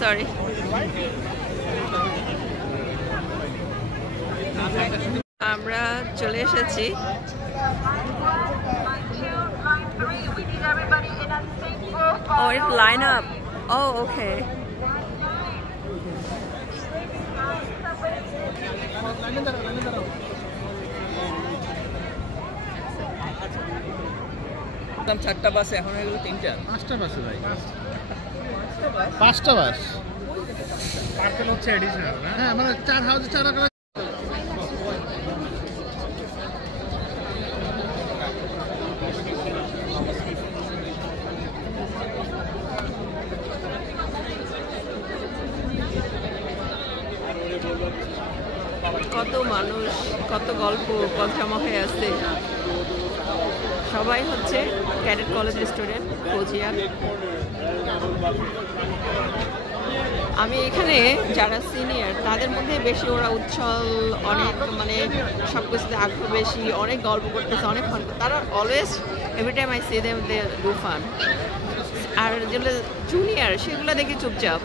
Sorry. আমরা চলে এসেছি। Oh, it's line up. Oh, okay. চারটা বাস এখন হয়ে গেল তিনটা, পাঁচটা বাসে ভাই, পাঁচটা বাস পার্সেল হচ্ছে এডিশনাল না? হ্যাঁ মানে 4 হাউসে 4 টাকা। কত মানুষ, কত গল্প জমা হয়ে আছে। সবাই হচ্ছে ক্যাডেট কলেজের স্টুডেন্ট, কোচিয়ান। আমি এখানে যারা সিনিয়র তাদের মধ্যে বেশি ওরা উচ্ছল, অনেক মানে সব কিছুতে আগ্রহ বেশি, অনেক গল্প করতেছে, অনেক ফান। তারা always every time I see them they do fun. আর যেগুলো জুনিয়র সেগুলো দেখি চুপচাপ,